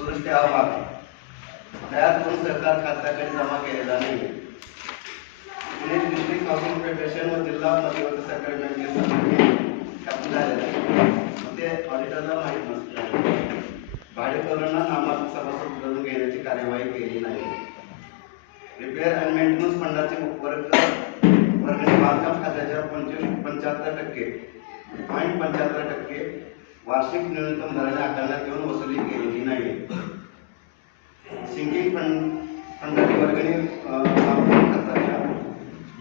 दुरुस्ती अहवाल त्यातून सरकार खात्याकडे जमा केलेला नाही. पुणे डिस्ट्रिक्ट हाऊसिंग फेडरेशन व जिल्हा मध्यवर्ती सहकारी बँकेचे झालेलं आहे. ते ऑडिटरला माहीत नसतं. भाडेकरूंना नामांकित सभासद बनवून घेण्याची कार्यवाही केली नाही. रिपेअर अँड मेंटेनन्स फंडाचे वर्गणी बांधकाम खात्याच्या 75% वार्षिक न्यूनतम दराने आकारण्यात येऊन वसुली केलेली नाही. सिंकिंग फंडाची वर्गणी बांधकाम खात्याच्या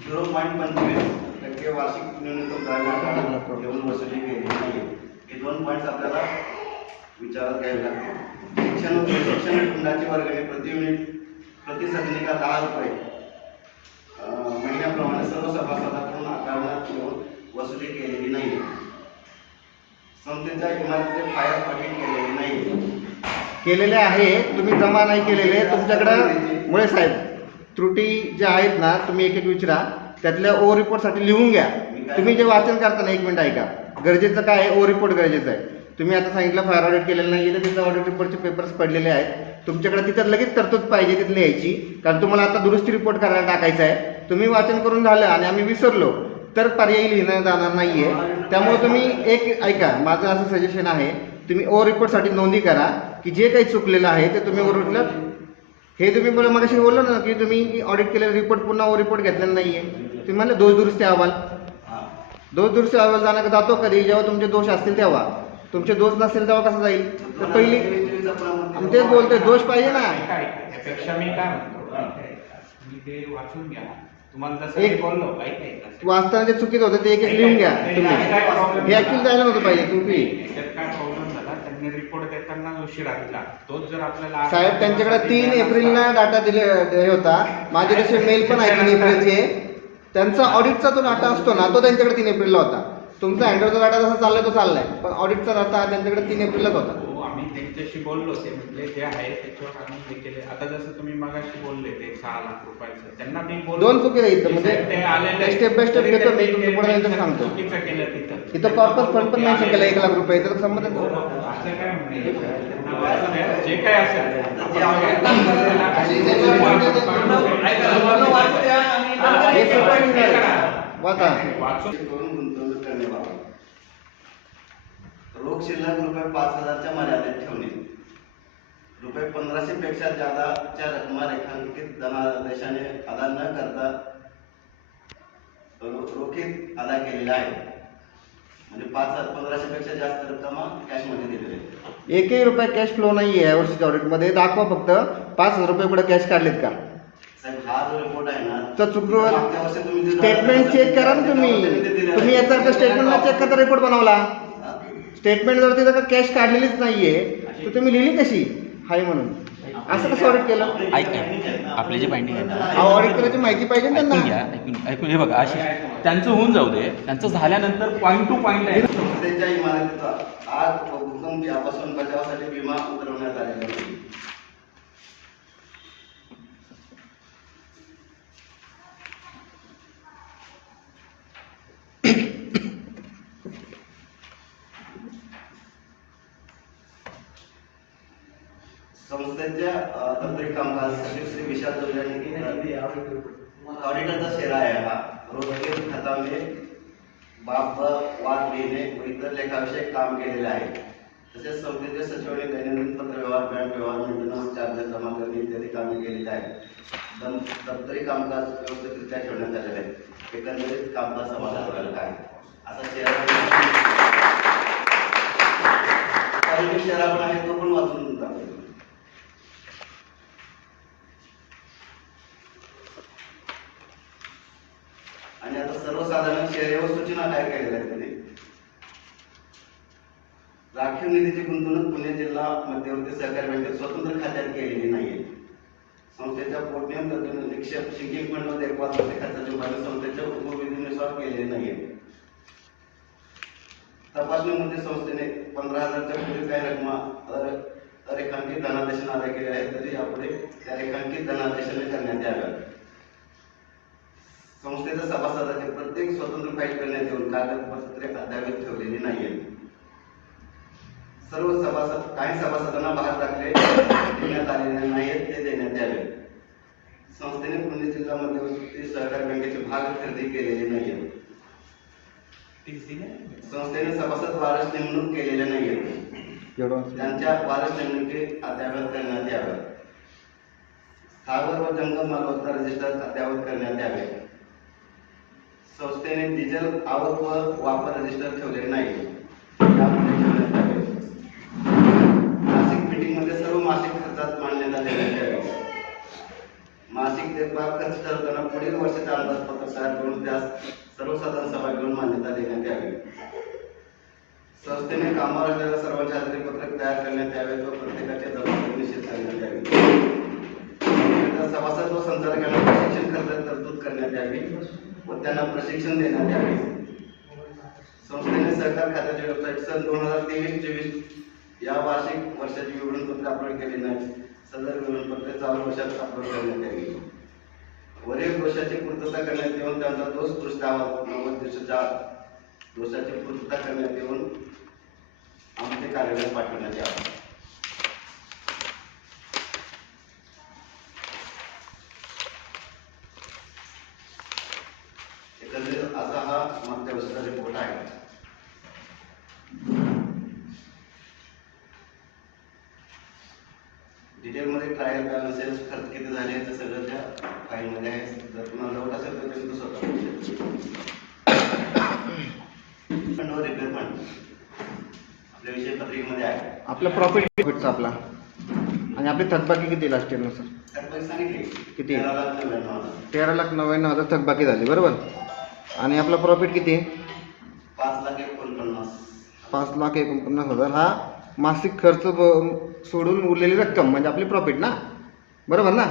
0.25% वार्षिक न्यूनतम दराने आकारण्यात येऊन वसुली केलेली नाही. हे 2 पॉईंट्स आपल्याला विचारात घ्यावे लागतील. शिक्षण फंडाची वर्गणी प्रति युनिट प्रति सदनिका 10 रुपये महिन्याप्रमाणे सर्व सभासदांकडून आकारण्यात येऊन वसुली केलेली नाही. संस्थेच्या इमारतीचे फायर ऑडिट केलेले नाही. केलेले आहे, तुम्ही जमा नाही केलेले. तुमच्याकडे मुळे साहेब त्रुटी ज्या आहेत ना, तुम्ही एक एक विचारा, त्यातल्या ओ रिपोर्टसाठी लिहून घ्या. तुम्ही जे वाचन करताना 1 मिनिट ऐका. गरजेचं काय आहे? ओ रिपोर्ट गरजेचं आहे. तुम्ही आता सांगितलं फायर ऑडिट केलेलं नाही आहे, तर तिथं ऑडिट रिपोर्टचे पेपर्स पडलेले आहेत. तुमच्याकडे तिथं लगेच तरतूद पाहिजे तिथं लिहायची, कारण तुम्हाला आता दुरुस्ती रिपोर्ट करायला टाकायचा आहे. तुम्ही वाचन करून झालं आणि आम्ही विसरलो तर पर्यायी लिहिणं जाणार नाही आहे. त्यामुळे तुम्ही एक ऐका, माझं असं सजेशन आहे, तुम्ही ओ रिपोर्टसाठी नोंदी करा की जे काही चुकलेलं आहे ते तुम्ही ओ रिपोर्ट, हे तुम्ही मला मगाशी बोललो ना की तुम्ही ऑडिट केलेला रिपोर्ट पुन्हा ओ रिपोर्ट घेतलेला नाही आहे. तुम्ही म्हणलं दोष दुरुस्ती अहवाल, दोष दुरुस्ती अहवाल जातो कधी? जेव्हा तुमचे दोष असतील तेव्हा. तुमचे दोष नसेल तेव्हा कसं जाईल? तर पहिली तेच बोलतोय, दोष पाहिजे ना. त्यापेक्षा मी काय म्हणतो, मी ते वाचून घ्या. तुम्हाला जसं एक बोललो वाचताना जे चुकीत होतं ते एक एक लिहून घ्या तुम्ही. हे ऍक्च्युअली जायला नव्हतं पाहिजे तुम्ही. काय प्रॉब्लेम झाला, त्यांनी रिपोर्ट देताना उशिरा दिला. तोच जर आपल्याला साहेब त्यांच्याकडे 3 एप्रिलला डाटा दिले हे होता. माझे तसे मेल पण आहे 3 एप्रिलचे. त्यांचा ऑडिटचा जो डाटा असतो ना, तो त्यांच्याकडे 3 एप्रिलला होता. तुमचा हँडओव्हरचा डाटा जसा चाललाय तो चाललाय, पण ऑडिटचा डाटा त्यांच्याकडे 3 एप्रिललाच होता. आम्ही त्यांच्याशी बोललो, ते म्हणजे जे आहे त्याच्यावर आम्ही हे केले. आता जसं तुम्ही मगाशी बोलले ते 6 लाख रुपयाचं, त्यांना मी बोललो 2 चुकी राहील. म्हणजे स्टेप बाय स्टेप घेतो मी, तुमच्या पुढे नंतर सांगतो. चुकीचं केलं तिथं कॉर्पस फंड पण मेन्शन केलं 1 लाख रुपये, तर संबंध असं काय म्हणणे जे काय असेल रोख शिल्लक ₹5,000च्या मर्यादेत ठेवणे. ₹1500 पेक्षा जादाच्या रकमा रेखांकित धनादेशाने अदा न करता रोखीत अदा केलेल्या आहे. म्हणजे 1500 पेक्षा जास्त रक्कम कॅश मध्ये दिलेली आहे. एकही रुपया कॅश फ्लो नाही आहे यावर्षीच्या ऑडिटमध्ये. दाखवा फक्त 5,000 रुपये कुठे कॅश काढलेत का? साहेब हा जो रिपोर्ट आहे ना, तर चुकलो स्टेटमेंट चेक करा ना तुम्ही याचा अर्थ स्टेटमेंटला चेक करता रिपोर्ट बनवला. स्टेटमेंट जर तिथं कॅश काढलेलीच नाहीये तर तुम्ही लिहिली कशी हाय म्हणून? असं कसं ऑडिट केलं? आपले जे बाइंडिंग आहे ना, ऑडिट करायची माहिती पाहिजे ना त्यांना. ऐकून हे बघा, अशी त्यांचं होऊन जाऊ दे. त्यांचं झाल्यानंतर पॉईंट टू पॉईंट आहे. संस्थेच्या इमारतीचा आग व भूकंप यापासून बचावासाठी विमा उतरवण्यात आलेला नाही. संस्थेच्या तांत्रिक कामकाज सचिव श्री विशाल जोशी यांनी ऑडिटरचा शेरा आहे हा. रोजगार खात्यामध्ये बाब वाद लिहिणे व इतर लेखाविषयक काम केलेले आहे. तसेच संस्थेचे सचिवांनी दैनंदिन पत्रव्यवहार, बँक व्यवहार, मेंटेनन्स चार्जेस जमा करणे इत्यादी कामे केलेली आहेत. दप्तरी कामकाज व्यवस्थितरित्या ठेवण्यात आलेले आहे. एकंदरीत कामकाज समाधानकारक आहे असा शेरा पण आहे, तो पण वाचून दाखवतो. आणि आता सर्वसाधारण शेअर व सूचना काय केलेल्या आहेत त्यांनी. राखीव निधीची गुंतवणूक पुणे जिल्हा मध्यवर्ती सहकारी बँकेत स्वतंत्र खात्यात केलेली नाहीये. संस्थेच्या पोटनियम तत्त्वानुसार निक्षेप सिंकिंग फंड व देखभाल खात्याचे उभारणी संस्थेच्या उपविधीनुसार केलेले नाहीये. तपासणीमध्ये संस्थेने 15,000च्या पुढील काही रकमा अरेखांकित धनादेशाने अदा केले आहेत, तरी यापुढे त्या रेखांकित धनादेशाने करण्यात याव्या. संस्थेच्या सभासदांचे प्रत्येक स्वतंत्र फाईल करण्यात येऊन कागदपत्रे अद्यावत ठेवलेली नाहीये. सर्व सभासद काही सभासदांना भाग दाखले देण्यात आलेले नाहीत ते देण्यात यावे. संस्थेने पुणे जिल्हा मध्यवर्ती सहकारी बँकेचे भाग खरेदी केलेले नाहीत. संस्थेने सभासद वारस नेमणूक केलेले नाहीत. एवढं त्यांच्या वारस नेमणुकी अद्यावत करण्यात याव्या. स्थावर व जंगम मालमत्ता रजिस्टर अद्यावत करण्यात यावे. संस्थेने डिझेल आवक व वापर रजिस्टर ठेवले नाही, त्यामध्ये ठेवण्यात यावे. मासिक मीटिंग मध्ये सर्व मासिक खर्चात मान्यता देण्यात यावी. मासिक देखभाल खर्च ठरवताना पुढील वर्षाचे अंदाजपत्रक तयार करून त्यास सर्वसाधारण सभा घेऊन मान्यता देण्यात यावी. संस्थेने कामावर असलेल्या सर्वांचे हजेरी पत्रक तयार करण्यात यावे व प्रत्येकाच्या जबाबदारी निश्चित करण्यात यावी. सभासद व संचालकांना प्रशिक्षण खर्चात तरतूद करण्यात यावी व त्यांना प्रशिक्षण देण्यात यावे. संस्थेने सहकार खात्याची वेबसाईट सन 2023-24 या वार्षिक वर्षाची विवरणपत्रे अपलोड केली नाही. सदर विवरणपत्रे चालू वर्षात अपलोड करण्यात यावी. वरील दोषाची पूर्तता करण्यात येऊन त्यांचा दोष दृष्ट्यावर 90 दिवसाच्या दोषाची पूर्तता करण्यात येऊन आमचे कार्यालयात पाठवण्यात यावे. एकंदरीत असा हा मागच्या वर्षाचा रिपोर्ट आहे. डिटेलमध्ये ट्रायल बॅलन्सेस खर्च किती झाले ते सगळं त्या फाईलमध्ये आहे. जर तुम्हाला डाऊट असेल तर तुम्ही स्वतः रिपेअर फंड आपल्या विषय पत्रिकेमध्ये आहे. आपलं प्रॉफिटचा आपला आणि आपली थकबाकी किती लास्ट इयर सर? तर पैसे सांगितले किती? 13,99,000. 13,99,000 थकबाकी झाली बरोबर. आणि आपला प्रॉफिट किती? 5,49,000. 5,49,000 हा मासिक खर्च सोडून उरलेली रक्कम म्हणजे आपली प्रॉफिट ना, बरोबर ना?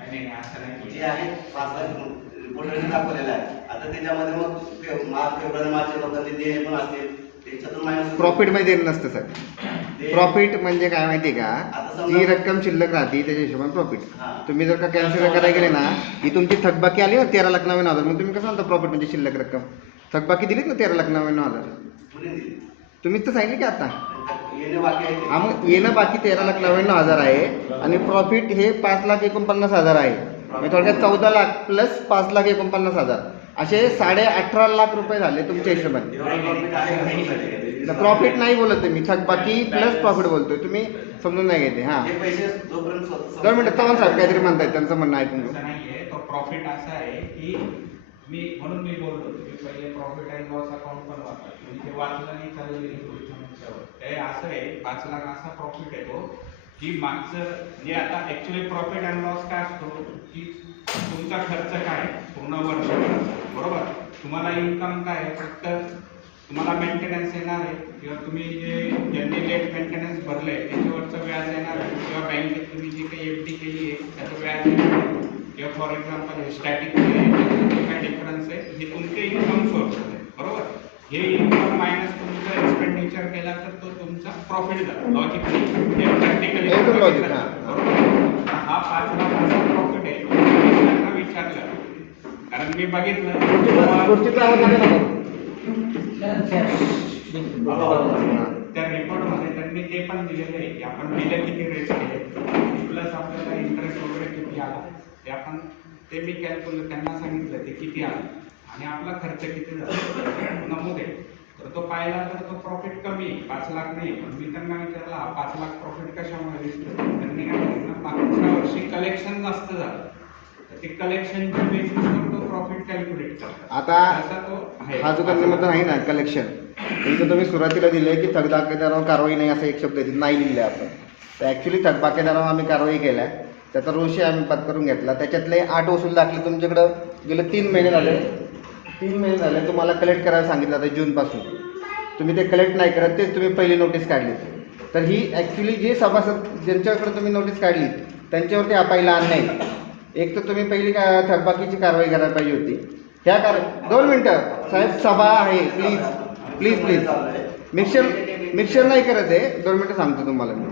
आणि असं नाही जे आहे 5,00,000 रिपोर्टरने दाखवलेलं आहे. आता त्याच्यामध्ये मग मार्च फेब्रुवारी मार्च लोकांनी देणे पण असतील त्याच्यातून मायनस प्रॉफिट मध्ये देणं नसतं सर. प्रॉफिट म्हणजे काय माहिती आहे का, जी रक्कम शिल्लक राहते त्याच्या हिशोबाने प्रॉफिट. तुम्ही जर का कॅन्सल करायला गेले ना, ही तुमची थकबाकी आली ना 13,99,000, मग तुम्ही कसं म्हणता प्रॉफिट म्हणजे शिल्लक रक्कम? थकबाकी दिलीत ना 13,99,000 तुम्हीच तर सांगितले की आता. येणे बाकी आहे. हा मग येणं बाकी 13,99,000 आहे आणि प्रॉफिट हे 5,49,000 आहे. म्हणजे थोडक्यात 14 लाख प्लस 5,49,000 असे 18.5 लाख रुपये झाले तुमच्या हिशोबाने. प्रॉफिट नाही बोलत मी, थकबाकी प्लस प्रॉफिट बोलतोय, तुम्ही समजून नाही घेते. हा हे पैसे जोपर्यंत 2 मिनिटं चव्हाण साहेब काहीतरी म्हणतायत, त्यांचं म्हणणं ऐकून घेऊ. असं नाहीये. तो प्रॉफिट असा आहे की म्हणून मी बोललो की पहिले प्रॉफिट अँड लॉस अकाउंट पण वाचा. ते वाचलं नाही चाललेली समस्यावर. हे असं आहे, 5 लाख असा प्रॉफिट येतो की मागचं जे आता ऍक्च्युली प्रॉफिट अँड लॉस काय असतो की तुमचा खर्च काय पूर्ण वर्ष, बरोबर. तुम्हाला इन्कम काय आहे, फक्त तुम्हाला मेंटेनन्स येणार आहे किंवा तुम्ही ज्यांनी लेट मेंटेनन्स भरले त्याच्यावरचं व्याज येणार आहे किंवा बँकेत तुम्ही जी काही FD केली आहे त्याचं व्याज येणार आहे किंवा फॉर एक्झाम्पल स्टॅटिक काय डिफरन्स आहे हे तुमचे इन्कम सोर्स आहे, बरोबर. हे इन्कम मायनस तुमचं एक्सपेंडिचर केला तर तो तुमचा प्रॉफिट झाला. लॉजिकली प्रॅक्टिकली बरोबर. हा 5 लाखाचा प्रॉफिट आहे. त्यांना विचारलं कारण मी बघितलं त्या रिपोर्टमध्ये त्यांनी ते पण दिलेलं आहे की आपण बिलं किती रेज केले प्लस आपल्याला इंटरेस्ट वगैरे किती आला ते आपण ते मी कॅल्क्युलेट त्यांना सांगितलं ते किती आलं आणि आपला खर्च किती झाला नमूद आहे. तर तो पाहिला तर तो प्रॉफिट कमी 5 लाख नाही. पण मी त्यांना विचारला 5 लाख प्रॉफिट कशामुळे दिसतं. त्यांनी काय सांगितलं मागच्या वर्षी कलेक्शन जास्त झालं तर ते कलेक्शनच्या बेसिसवर तो प्रॉफिट कॅल्क्युलेट करतात. आता हा जो कंपनीमध्ये आहे ना कलेक्शन, इथं तुम्ही सुरुवातीला दिले की थकबाकीदारावर कारवाई नाही असं एक शब्द नाही लिहिले आपण. तर ॲक्च्युली थकबाकीदारावर आम्ही कारवाई केल्या, त्याचा रोषही आम्ही पत्करून घेतला. त्याच्यातले 8 वसूल दाखले तुमच्याकडं गेले 3 महिने झाले. 3 महिने झाले तुम्हाला कलेक्ट करायला सांगितलं आता जूनपासून. तुम्ही ते कलेक्ट नाही करत, तेच तुम्ही पहिली नोटीस काढली. तर ही ॲक्च्युली जे सभासद ज्यांच्याकडे तुम्ही नोटीस काढली त्यांच्यावरती हा पहिला अन्याय. एक तर तुम्ही पहिली थकबाकीची कारवाई करायला पाहिजे होती. त्या 2 मिनटं साहेब, सभा आहे, प्लीज प्लीज प्लीज. मिक्सर नाही करत आहे, 2 मिनटं सांगतो तुम्हाला मी.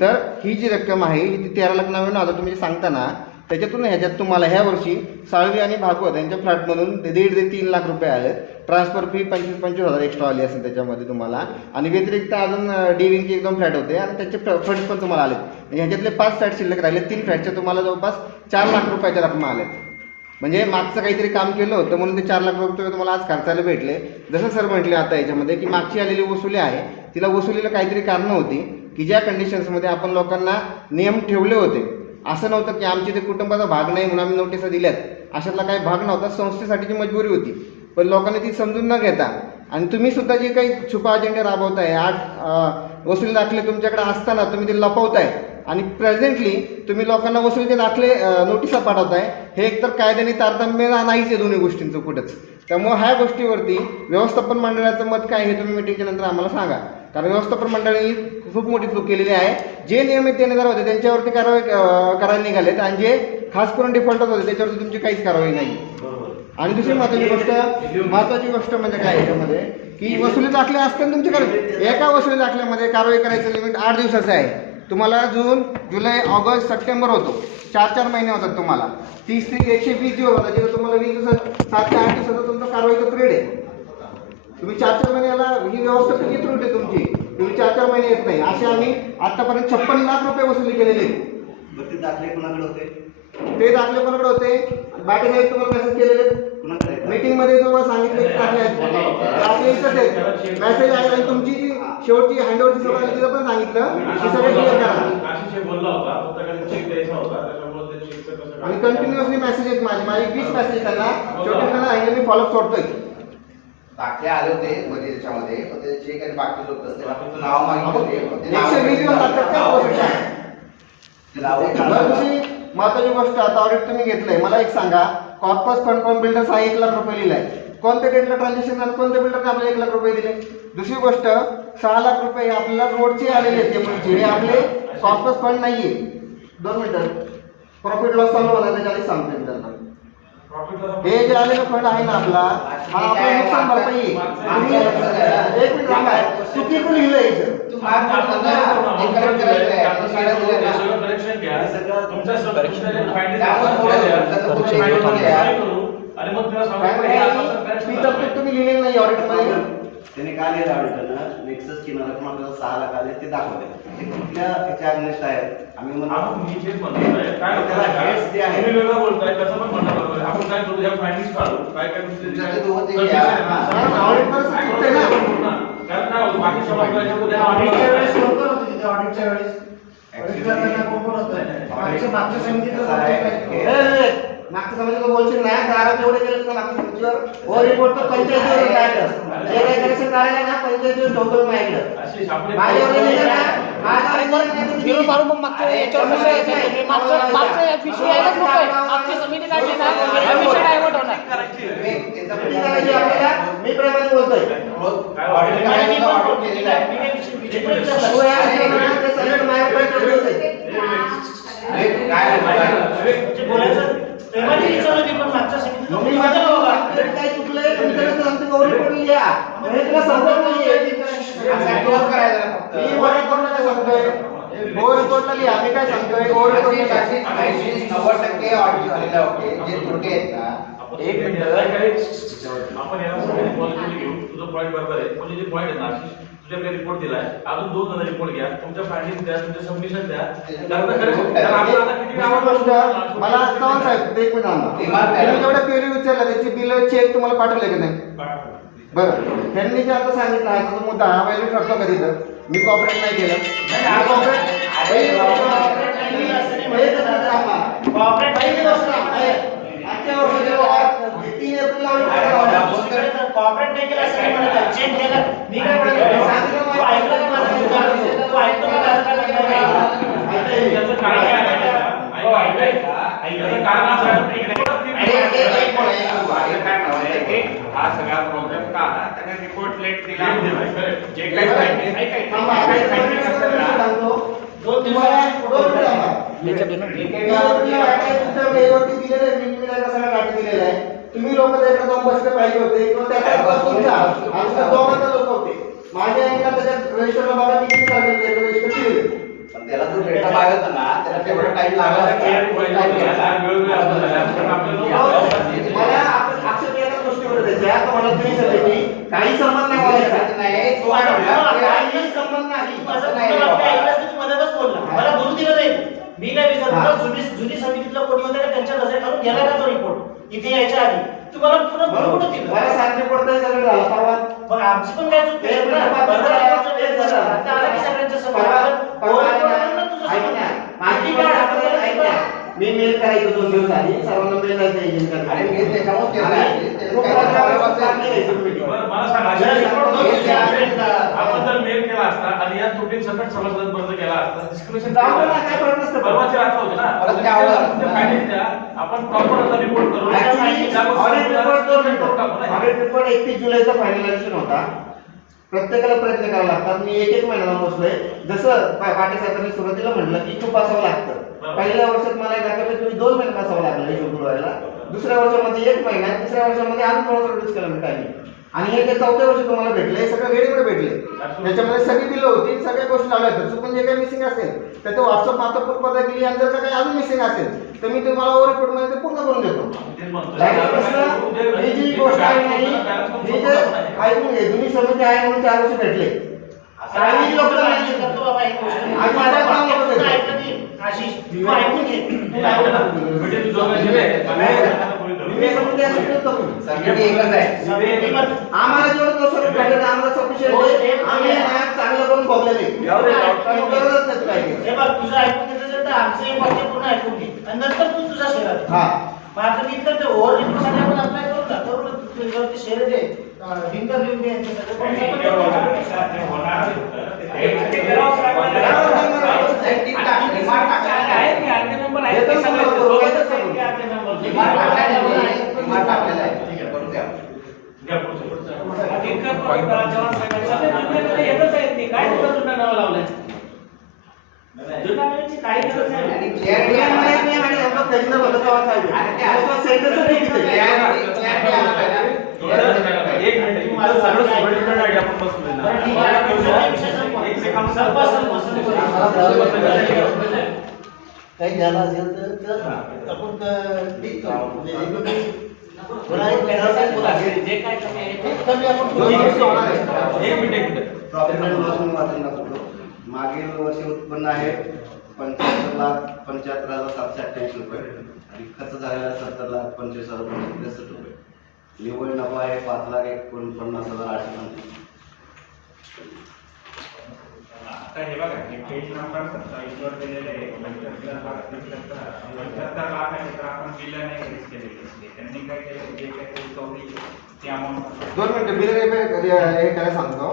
तर ही जी रक्कम आहे ही 13,99,000 तुम्ही जे सांगता ना, त्याच्यातून ह्याच्यात तुम्हाला ह्या वर्षी साळवी आणि भागवत यांच्या फ्लॅटमधून 1.5 ते 3 लाख रुपये आले. ट्रान्सफर फी 25,000 एक्स्ट्रा आली असेल त्याच्यामध्ये तुम्हाला, आणि व्यतिरिक्त अजून डीविंगचे एकदम फ्लॅट होते आणि त्याचे फंड्स पण तुम्हाला आले. ह्याच्यातले 5 फ्लॅट शिल्लक राहिले, 3 फ्लॅटचे तुम्हाला जवळपास 4 लाख रुपयाच्या रक्कम आल्या. म्हणजे मागचं काहीतरी काम केलं होतं म्हणून ते 4 लाख रुपये तुम्हाला आज खर्चायला भेटले. जसं सर म्हटले आता याच्यामध्ये की मागची आलेली वसुली आहे, तिला वसुलीला काहीतरी कारणं होती की ज्या कंडिशन्समध्ये आपण लोकांना नियम ठेवले होते. असं नव्हतं की आमची ते कुटुंबाचा भाग नाही म्हणून आम्ही नोटिसा दिल्यात, अशातला काही भाग नव्हता. संस्थेसाठीची मजबुरी होती, पण लोकांनी ती समजून न घेता आणि तुम्ही सुद्धा जे काही छुपा अजेंडा राबवताय, 8 वसुली दाखले तुमच्याकडे असताना तुम्ही ते लपवताय आणि प्रेझेंटली तुम्ही लोकांना वसुलीचे दाखले नोटिसा पाठवताय. हे एकतर कायद्याने तारतम्य नाहीच आहे दोन्ही गोष्टींचं कुठंच. त्यामुळे ह्या गोष्टीवरती व्यवस्थापन मंडळाचं मत काय हे तुम्ही मिटिंगच्या नंतर आम्हाला सांगा, कारण व्यवस्थापन मंडळाने खूप मोठी चूक केलेली आहे. जे नियमित देणेदार होते त्यांच्यावरती कारवाई करायला निघालेत आणि जे खास करून डिफॉल्टच होते त्याच्यावरती तुमची काहीच कारवाई नाही. आणि दुसरी महत्वाची गोष्ट म्हणजे काय याच्यामध्ये की वसुली दाखले असताना तुमच्याकडे एका वसुली दाखल्यामध्ये कारवाई करायचं लिमिट 8 दिवसाचं आहे. तुम्हाला जून, जुलै, ऑगस्ट, सप्टेंबर होतो, 4 महिने होतात तुम्हाला. 30 ते 120 दिवस होतात, जिथे तुम्हाला 20 दिवसात 7 ते 8 दिवसाचा तुमचा कारवाईचा पिरियड आहे. तुम्ही 4 महिन्याला ही व्यवस्था किती त्रुटी तुमची, तुम्ही 4 महिने येत नाही. असे आम्ही आतापर्यंत 56 लाख रुपये वसुली केलेले. ते दाखले कुणाकडे होते? ते दाखले कोणाकडे होते? बाकी नाही तुम्हाला मेसेज केलेले मीटिंग मध्ये तुम्हाला सांगितले मेसेज आहे आणि तुमची जी शेवटची हँडओव्हरची सभा आहे तिथं पण सांगितलं की सगळे क्लिअर करा. आणि कंटिन्युअसली मेसेज आहेत माझी 20 मेसेज त्यांना शेवटी त्यांना मी फॉलोअप सोडतोय. दाखले आले होते मध्ये त्याच्यामध्ये, पण ते जे काही बाकी होतं त्याचं नाव मागितलं होते. 120 दिवस लागतात त्या प्रोसेसला. दुसरी महत्वाची गोष्ट, आता ऑडिट तुम्ही घेतलंय, मला एक सांगा, कॉर्पस फंड कॉम बिल्डर्स हा 1 लाख रुपये लिहिलाय. कोणत्या डेटला ट्रान्झॅक्शन झालं, कोणत्या बिल्डरने आपल्याला 1 लाख रुपये दिले? दुसरी गोष्ट, 6 लाख रुपये आपल्याला रोडचे आलेले आहेत, हे आपले कॉर्पस फंड नाहीये. 2 मिनिटं, प्रॉफिट लॉस चालू होणार त्याच्या आधी सांगतो मी त्यांना. हे जे आलेलं फंड आहे ना आपला, हा आपला नुकसान भरपाई. एक मिनिट थांबा, चुकीचं लिहिलंय तुम्ही लिहिलेलं नाही ऑडिटमध्ये. त्याने काय लिहिलं ऑडिटरनं, नेक्सस किनारा रक्कम आपल्याला 6 लाख आले ते दाखवले. ते कुठल्या याच्या अगेन्स्ट आहेत? आम्ही मी तेच म्हणतोय, काय तुम्ही वेगळं बोलताय, कसं पण म्हणता बरोबर. आपण काय करू, या फायनान्स काढू, काय काय दुसरे ऑडिट कारण काय होतं बाकी ऑडिटच्या वेळेस लवकर होते तिथे, ऑडिटच्या वेळेस मागच्या समितीत मागच्या समितीला बोलशील नाही, ग्राहक एवढे केले का मागच्या समितीवर? ओ रिपोर्ट तर 45 दिवस राहिलं. जे काही कनेक्शन काढायला ना 45 दिवस ठेवतो मी ऐकलं. माझ्या एवढे लिहिलं ना, माझ्या बिल मारू मग मागच्या याच्यावर विषय आहे. मागचा विषय यायलाच नको आहे. आमची समिती काढली ना, हा विषय डायव्हर्ट होणार. मी प्रेमाने बोलतोय. मी माझ्या काय चुकलंय तुमच्याकडे सांगतो, गौरी पडली या हे तुला समजत नाहीये. मी वर रिपोर्टला काय सांगतोय, ओव्हर रिपोर्टला लिहा. मी काय सांगतोय, ओव्हर रिपोर्टला 90% ऑडिट झालेले होते, जे त्रुटी आहेत ना. एक मिनिट, आपण याला सगळे पॉझिटिव्ह घेऊ. तुझं पॉईंट बरोबर आहे, म्हणजे जे पॉईंट आहे ना, तुझ्याकडे रिपोर्ट दिलाय, अजून 2 जण रिपोर्ट घ्या, तुमच्या फायंडिंग द्या, तुमचे सबमिशन द्या. मला चव्हाण साहेब एक मिनिट थांबा. तुम्ही जेवढं क्वेरी विचारला त्याची बिल चेक तुम्हाला पाठवले का नाही? बरं, त्यांनी जे आता सांगितलं आहे तो मुद्दा हा व्हॅलिड ठरतो का तिथं? मी कॉपरेट नाही केलं. कॉर्पोरेट नाही केलं असं म्हणत चेक केलं. मी काय म्हणतो, तू ऐकलं का माझं? तू ऐकतो का माझं काय म्हणणं आहे? त्याचं कारण काय आहे? त्याचं कारण असं आहे, हा सगळा प्रॉब्लेम का आला? त्याने रिपोर्ट लेट दिला. जे काही तुम्ही लोक त्याकडे जाऊन बसले पाहिजे होते किंवा दोघांना लोक होते. माझ्या एका त्याच्या रजिस्टरला बघा मी किती तारखेला रजिस्टर केले. त्याला जो डेटा पाहिजे होता ना त्याला तेवढा टाइम लागला मला अक्षर याच्या गोष्टीवर द्यायच्या तर मला तुम्ही सांगितले की काही संबंध नाही बोलायचा नाही तो काही संबंध नाही असं नाही मदतच बोलला मला बोलू दिलं नाही मी काय विचारलं जुनी समितीतला कोणी होता का त्यांच्या नजरे खालून गेला का तो रिपोर्ट इथे यायच्या आधी तुम्हाला पुन्हा बोलू कुठं दिलं मला सांगते पडतंय सगळं झालं परवा मग आमची पण काय चूक आहे ना आता आला की सगळ्यांच्या समोर ऐक ना माझी काय आपल्याला ऐक ना मी मेल करायचो 2 दिवस आधी सर्वांना मेल द्यायचा एजंट आणि मी त्याच्यामुळे केलं मला सांगा आपण जर मेल केला असता आणि या त्रुटी सकट सभासद बंद केला असता डिस्क्रिप्शन काय फरक नसतं परवाचे राहत होते ना परत ते आवडलं. तुमच्या फायनल द्या आपण प्रॉपर आता रिपोर्ट करू ऑडिट रिपोर्ट 31 जुलैचा फायनलायझेशन होता प्रत्येकाला प्रयत्न करावा लागतात मी एक महिन्याला बसलोय जसं पाटील साहेबांनी सुरुवातीला म्हटलं की खूप बसावं लागतं पहिल्या वर्षात मला दाखवलं तुम्ही 2 महिने बसावं लागलं हिशोब जुळवायला दुसऱ्या वर्षामध्ये 1 महिना तिसऱ्या वर्षामध्ये अजून थोडं रिड्यूस केलं मी टायमिंग आणि हे जे 4थ्या वर्षी तुम्हाला भेटले हे सगळं वेळेवर भेटले त्याच्यामध्ये सगळी बिलं होती सगळ्या गोष्टी लावल्या होत्या चुकून जे काही मिसिंग असेल तर ते व्हॉट्सअप मातपूर पदा केली आणि जर काही अजून मिसिंग असेल तर मी तुम्हाला ओव्हर रिपोर्ट मध्ये ते पूर्ण करून देतो ही जी गोष्ट आहे नाही ही जे ऐकून घे जुनी समिती आहे म्हणून 4 वर्ष भेटले काही लोक आशिष तू ऐकून घे आम्हाला जेवढं दोष भेटले आम्हाला सफिशियंट आम्ही चांगलं करून बघलेले गरजच नाही काय हे बघ तुझं ऐकून घेतलं तर आमचं एक वाक्य पूर्ण ऐकून घे आणि नंतर तू तुझा शेअर दे हा मग आता मी तर ते ओव्हर रिपोर्टसाठी आपण अप्लाय करू ना करू ना तुझ्यावरती शेअर दे लिंकर लिहून दे यांचे सगळे काही झालं असेल तर आपण ठीक प्रॉफिट अँड लॉस म्हणून वाचून दाखवतो मागील वर्षी उत्पन्न आहे 75,75,788 रुपये आणि खर्च झालेला 70,25,563 रुपये निव्वळ नफा आहे 5,49,850. आता हे बघा हे पेज नंबर 27 वर दिलेले आहे 75 लाख आहे तर आपण बिलं नाही रिलीज केलेली त्यांनी काय केलं जे काही चौथी ती अमाऊंट 2 मिनिटं बिल हे करायला सांगतो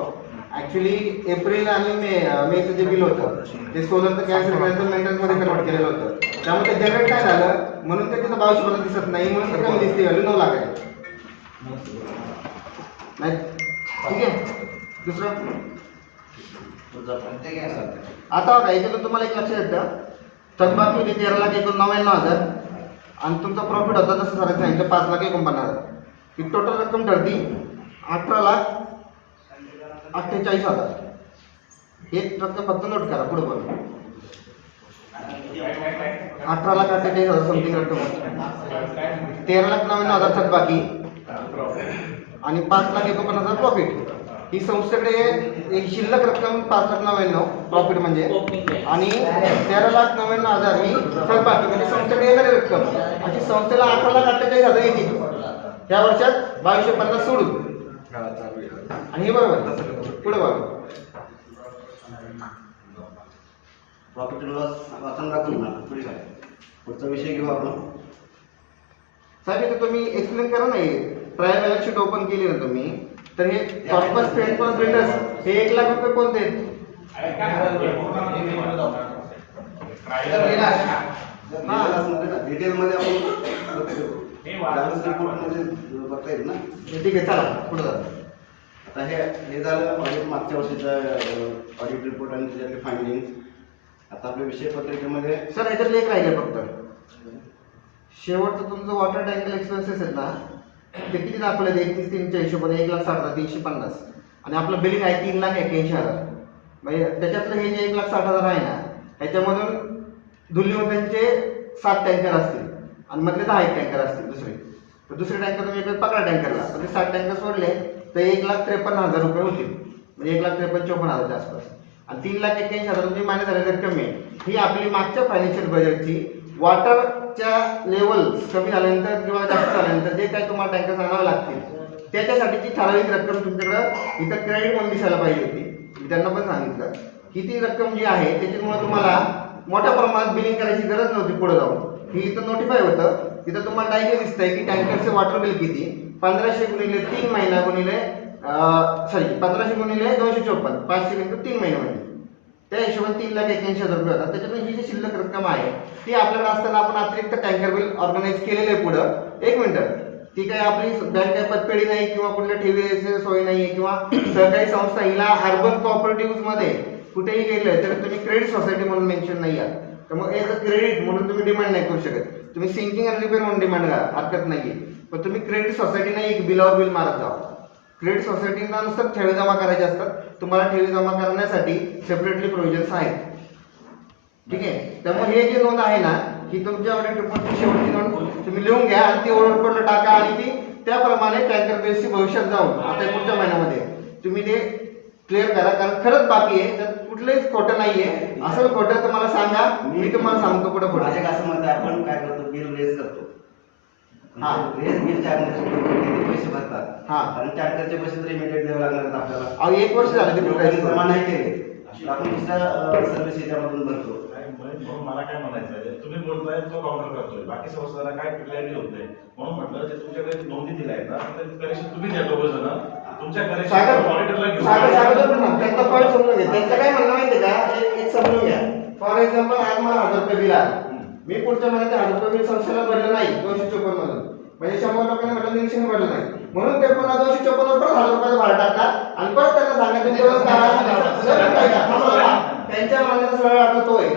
ऍक्च्युली एप्रिल आणि मेचं जे बिल होतं ते सोलरचं कॅन्सल करायचं मेंटेनन्स मध्ये कन्वर्ट केलेलं होतं त्यामुळे ते जनरेट काय झालं म्हणून ते तिथं 2200 दिसत नाही म्हणून ते कमी दिसते व्हॅल्यू 9 लाख आहे नाही ठीक आहे दुसरं आता बघा इथे तुम्हाला एक लक्षात येतं थकबाकी होती 13,99,000 आणि तुमचा प्रॉफिट होता जसं सरांनी सांगितलं 5,49,000 ही टोटल रक्कम ठरती 18,48,000 हे रक्कम फक्त नोट करा पुढे बोला 18,48,000 समथिंग रक्कम 13,99,000 थकबाकी आणि 5,49,000 प्रॉफिट ही संस्थेकडे एक शिल्लक रक्कम 5,99,000 प्रॉफिट म्हणजे आणि 13,99,000 ही थकबाकी म्हणजे संस्थेकडे येणारी रक्कम अशी संस्थेला 18,48,000 येतील या वर्षात 2250 सोडून आणि हे बरोबर पुढे बघा प्रॉफिट अँड लॉस वाचून दाखवून ना पुढे काय पुढचा विषय घेऊ आपण साहेब इथे तुम्ही एक्सप्लेन करा ना ट्रायल बॅलन्स शीट ओपन केली ना तुम्ही तर हे कॉर्पस पेन पण बिल्डर्स हे 1 लाख रुपये कोणते आहेत डिटेल मध्ये आपण बॅलन्स रिपोर्ट मध्ये बघता येईल ना ठीक आहे चला पुढे जा आता हे झालं ऑडिट मागच्या वर्षीचं ऑडिट रिपोर्ट आणि त्याच्यातले फायंडिंग आता आपल्या विषय पत्रिकेमध्ये सर याच्यातलं एक राहिलं फक्त शेवटचं तुमचं वॉटर टँकर एक्सपेन्सेस आहेत ना ते किती दाखवले 31,300 हिशोबाने 1,60,350 आणि आपलं बिलिंग आहे 3,81,000 म्हणजे त्याच्यातलं हे जे 1,60,000 आहे ना ह्याच्यामधून धुलीवंतांचे 7 टँकर असतील आणि मधले 10 टँकर असतील दुसरे टँकर तुम्ही एक पकडा टँकरला तर ते 7 टँकर सोडले तर 1,53,000 रुपये होतील, म्हणजे 1,53,54,000च्या आसपास. आणि 3,81,000 तुमची मान्य झालेली रक्कम आहे. ही आपली मागच्या फायनान्शियल बजेटची वॉटरच्या लेवल कमी झाल्यानंतर किंवा जास्त झाल्यानंतर जे काही तुम्हाला टँकर आणावे लागतील त्याच्यासाठीची ठराविक रक्कम तुमच्याकडं इथं क्रेडिट म्हणून दिसायला पाहिजे होती. मी त्यांना पण सांगितलं की ती रक्कम जी आहे त्याच्यामुळे तुम्हाला मोठ्या प्रमाणात बिलिंग करायची गरज नव्हती पुढे जाऊन. ही इथं नोटिफाय होतं, तिथं तुम्हाला डायरेक्ट दिसतंय की टँकरचे वॉटर बिल किती 1500 गुणिले 3 महिना गुणिले 1500 गुणिले 254 500 गुणिले 3 महिन्यामध्ये त्या हिशोबाने 3,81,000 रुपये होतात. त्याच्यातून ही जी शिल्लक रक्कम आहे ती आपल्याकडे असताना आपण अतिरिक्त टँकर बिल ऑर्गनाईज केलेलं आहे पुढं. एक मिनिट, ती काही आपली बँक काय पतपेढी नाही किंवा कुठल्या ठेवीची सोय नाहीये किंवा सहकारी संस्था हिला अर्बन कॉपरेटिव्ह मध्ये कुठेही गेलं तर तुम्ही क्रेडिट सोसायटी म्हणून मेन्शन नाही आहात, तर मग एज अ क्रेडिट म्हणून तुम्ही डिमांड नाही करू शकत. तुम्ही सिंकिंग आणि रिपेअर म्हणून डिमांड करा, हरकत नाहीये, पण तुम्ही क्रेडिट सोसायटी नाही एक बिलावर बिल मारत जावा. क्रेडिट सोसायटीना नुसतं ठेवी जमा करायचे असतात, तुम्हाला ठेवी जमा करण्यासाठी सेपरेटली प्रोव्हिजन्स आहेत. ठीक आहे, त्यामुळे हे जे नोंद आहे ना ही तुमच्या ऑडिट रिपोर्टची शेवटची नोंद तुम्ही लिहून घ्या आणि ती ऑडिट रिपोर्टला टाका आणि ती त्याप्रमाणे टँकर बेसची भविष्यात जाऊन आता पुढच्या महिन्यामध्ये तुम्ही ते क्लिअर करा. कारण खरंच बाकी आहे, त्यात कुठलंच खोटं नाहीये. असं खोटं तुम्हाला सांगा, मी तुम्हाला सांगतो पुढे पुढे. माझे असं मत आहे, आपण काय करतो बिल रेज करतो. हा. रेज बिल किती पैसे भरतात. हा. आणि टँकरचे पैसे तर इमिडिएट द्यावे लागणार आहेत आपल्याला. अहो 1 वर्ष झालं ते लोकांनी जमा नाही केले, आपण दुसऱ्या सर्व्हिस याच्यामधून भरतो. म्हणून मला काय म्हणायचं आहे, तुम्ही बोलताय तो काउंटर करतोय, बाकी सभासदांना काय क्लॅरिटी होत नाही. म्हणून म्हटलं जे तुमच्याकडे नोंदी दिल्या आहेत ना करेक्शन तुम्ही द्या दोघं जण तुमच्या करेक्शन ऑडिटरला घेऊन त्यांचा पॉईंट समजून घ्या. त्यांचं काय म्हणणं माहितीये का, एक समजून घ्या. फॉर एक्झाम्पल आज मला 1,000 रुपये बिल आलं, मी पुढच्या महिन्यात 1,000 रुपये बिल संस्थेला भरलं नाही 254 मधून, म्हणजे 100 लोकांनी म्हटलं 300 भरलं नाही, म्हणून ते पुन्हा 254 वर परत 1,000 रुपये भाडं टाकतात आणि परत त्यांना सांगायचं त्यांच्या मान्यता सरळ अर्थ तो आहे.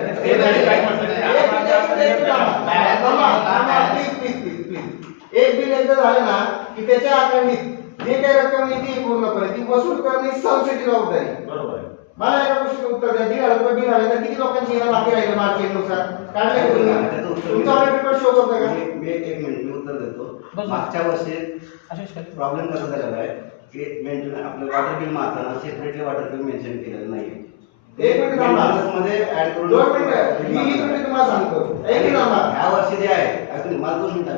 एक बिल एकदा झालं ना की त्याच्या आकारणीत जे काही रक्कम येते पूर्णपणे ती वसूल करणे संस्थेची जबाबदारी. बरोबर आहे. मला एका गोष्टीचं उत्तर द्या, 1,000 रुपये बिल झालं तर किती लोकांची येणं बाकी राहिलं मार्च एंडनुसार काढले तुमचा ऑडिट रिपोर्ट शो करतो का? मी एक मिनिट मी उत्तर देतो. मागच्या वर्षी प्रॉब्लेम कसा झालेला आहे की मेंटेन आपलं वॉटर बिल मारताना सेपरेटली वॉटर बिल मेन्शन केलेलं नाही. एक मिनिट थांबा, मध्ये ऍड करून 2 मिनिटं मी तुम्हाला सांगतो. एक मिनिट थांबा. ह्या वर्षी जे आहे ऐकून मला 2 मिनिटं,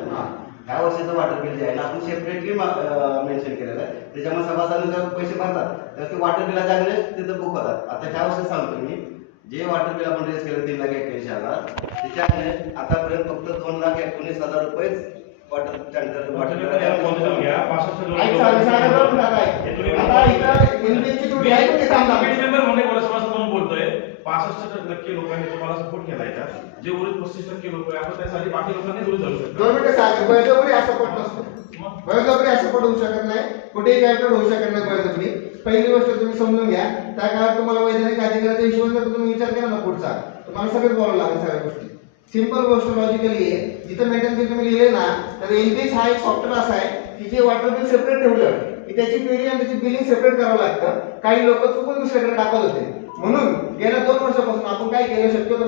ह्या वर्षीचं वॉटर बिल जे आहे ना आपण सेपरेटली मेन्शन केलेलं आहे. त्याच्यामुळे सभासदांनी जर पैसे भरतात तर ते वॉटर बिला जागले तिथं बुक होतात. आता ह्या वर्षी सांगतो मी जे वॉटर बिल आपण रेज केलं 3,81,000 त्याच्यामध्ये आतापर्यंत फक्त 2,19,000 रुपयेच वॉटर टँकर वॉटर बिल आता इथं इंडियनची त्रुटी आहे की थांबा. म्हणून बोलतोय 65% लोकांनी तुम्हाला सपोर्ट केलाय का, जे उर्वरित 35% लोक आपण त्यासाठी बाकी लोकांनी दूर जाऊ शकतो. 2 मिनिटं सांगा, बळजबरी हा सपोर्ट नसतो, बळजबरी हा सपोर्ट होऊ शकत नाही, कुठेही कॅल्क्युलेट होऊ शकत नाही बळजबरी. पहिली गोष्ट तुम्ही समजून घ्या, त्या काळात तुम्हाला वैधानिक अधिकाराच्या हिशोबाने जर तुम्ही विचार केला ना पुढचा तुम्हाला सगळं बोलावं लागेल सगळ्या गोष्टी. सिंपल गोष्ट लॉजिकली आहे, जिथं मेंटेन बिल तुम्ही लिहिले ना तर एनबीएच हा एक सॉफ्टवेअर असा आहे की जे वॉटर बिल सेपरेट ठेवलं की त्याची क्वेरी आणि त्याची बिलिंग सेपरेट करावं लागतं. काही लोक चुकून दुसऱ्याकडे टाकत होते, म्हणून गेल्या 2 वर्षापासून आपण काय केलं शक्यतो